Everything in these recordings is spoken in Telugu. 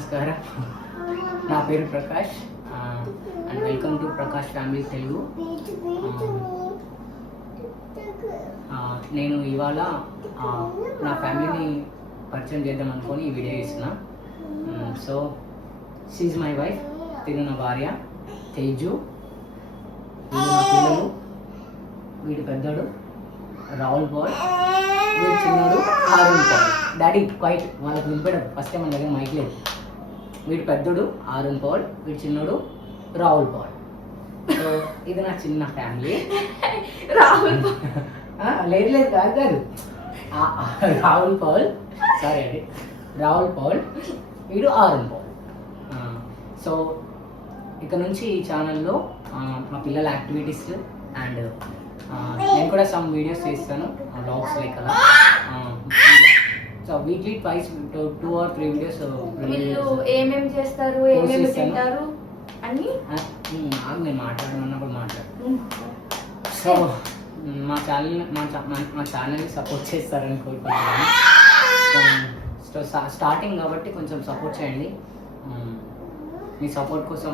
నమస్కారం. నా పేరు Prakash and welcome to Prakash family Telugu. నేను ఇవాళ నా ఫ్యామిలీని పరిచయం చేద్దాం అనుకొని ఈ వీడియో చేస్తున్నా. సో షీఈ్ మై వైఫ్, తిను నా భార్య తేజు. వీడు నా పిల్లలు, వీడు పెద్దోడు రాహుల్ పాల్, వీడు చిన్నోడు ఆరుణ్ పాల్. డాడీ క్వైట్, వాళ్ళకి వినిపెడదు, ఫస్ట్ టైం మన దగ్గర మైక్ లేదు. వీడు పెద్దోడు ఆరుణ్ పాల్, వీడు చిన్నోడు రాహుల్ పాల్. సో ఇది నా చిన్న ఫ్యామిలీ. రాహుల్ లేదు లేదు కాదు కాదు రాహుల్ పాల్, సారీ అండి, రాహుల్ పాల్, వీడు ఆరుణ్ పాల్. సో ఇక నుంచి ఈ ఛానల్లో మా పిల్లల యాక్టివిటీస్ అండ్ నేను కూడా సమ్ వీడియోస్ చేస్తాను, వ్లాగ్స్ లైక్ అలా. So weekly twice 2 or 3 videos వీళ్ళు ఏమేం చేస్తారు, ఏమేమి తింటారు అని నేను మాట్లాడమన్నప్పుడు మాట్లాడు. సో మా ఛానల్ని సపోర్ట్ చేస్తారని కోరుకుంటున్నాను. సో స్టార్టింగ్ కాబట్టి కొంచెం సపోర్ట్ చేయండి. మీ సపోర్ట్ కోసం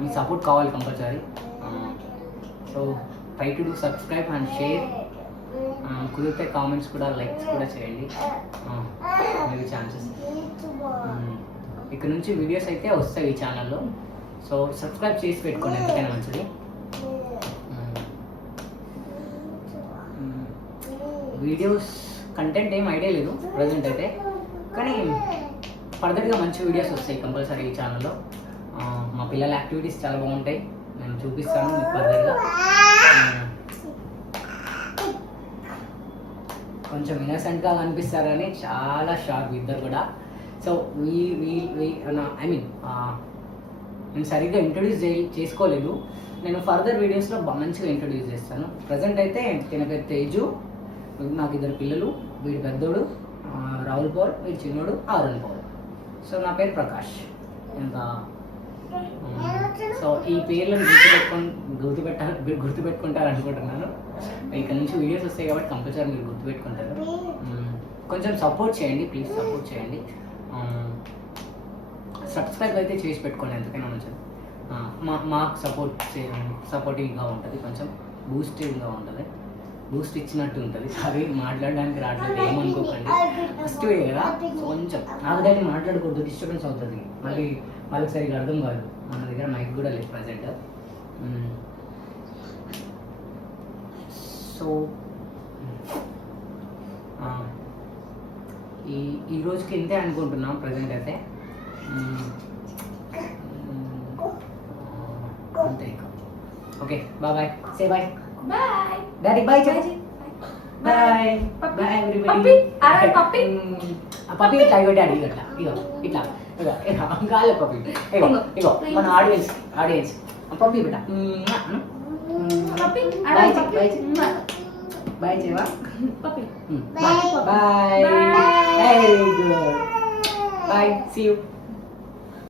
మీ సపోర్ట్ కావాలి compulsory. So try to do subscribe and share. కుదిరితే కామెంట్స్ కూడా, లైక్స్ కూడా చేయండి. మేబీ ఛాన్సెస్ ఇక్కడ నుంచి వీడియోస్ అయితే వస్తాయి ఈ ఛానల్లో. సో సబ్స్క్రైబ్ చేసి పెట్టుకోండి, ఎందుకైనా మంచిది. వీడియోస్ కంటెంట్ ఏం ఐడియా లేదు ప్రజెంట్ అయితే, కానీ ఫర్దర్గా మంచి వీడియోస్ వస్తాయి కంపల్సరీ ఈ ఛానల్లో. మా పిల్లల యాక్టివిటీస్ చాలా బాగుంటాయి, నేను చూపిస్తాను మీకు ఫర్దర్గా. కొంచెం ఇన్నసెంట్గా కనిపిస్తారని చాలా షార్ప్ ఇద్దరు కూడా. సో ఐ మీన్ నేను సరిగ్గా ఇంట్రొడ్యూస్ చేసుకోలేదు. నేను ఫర్దర్ వీడియోస్లో మంచిగా ఇంట్రొడ్యూస్ చేస్తాను. ప్రజెంట్ అయితే తిన పేరు తేజు, నాకు 2 పిల్లలు, వీడి పెద్దోడు రాహుల్ పౌల్, వీడి చిన్నోడు ఆరుణ్ పౌల్. సో నా పేరు ప్రకాష్. ఇంకా సో ఈ పేర్లను గుర్తుపెట్టుకుంటారు అనుకుంటున్నాను. ఇక్కడ నుంచి వీడియోస్ వస్తాయి కాబట్టి కంపల్సరీ మీరు గుర్తుపెట్టుకుంటారు. కొంచెం సపోర్ట్ చేయండి ప్లీజ్, సపోర్ట్ చేయండి. సబ్స్క్రైబ్ అయితే చేసి పెట్టుకోండి, ఎందుకైనా మంచిది. మాకు సపోర్టివ్గా ఉంటుంది, కొంచెం బూస్టింగ్గా ఉంటుంది, బూస్ట్ ఇచ్చినట్టు ఉంటుంది. సారీ మాట్లాడడానికి రావట్లేదు, ఏమనుకోకండి. ఫస్ట్ కదా కొంచెం ఆగడానికి మాట్లాడకూడదు, డిస్టర్బెన్స్ అవుతుంది, మళ్ళీ వాళ్ళకి సరిగ్గా అర్థం కాదు. మన దగ్గర మైక్ కూడా లేదు ప్రజెంట్. సో ఈ రోజుకి ఇంతే అనుకుంటున్నాం ప్రజెంట్ అయితే. అంతే. Okay bye, say bye. Bye daddy, bye చెప్పు. Bye bye everybody. పప్పి ఇట్లా, ఇగో డాడీ ఇట్లా, ఇగో ఇట్లా, ఇగో కాదు పప్పి, ఇగో ఇగో మన ఆడియన్స్ పప్పి బిడ్డ. బాయ్ బాయ్ బాయ్ చేవా పప్పి. Bye bye, very good, bye, see you.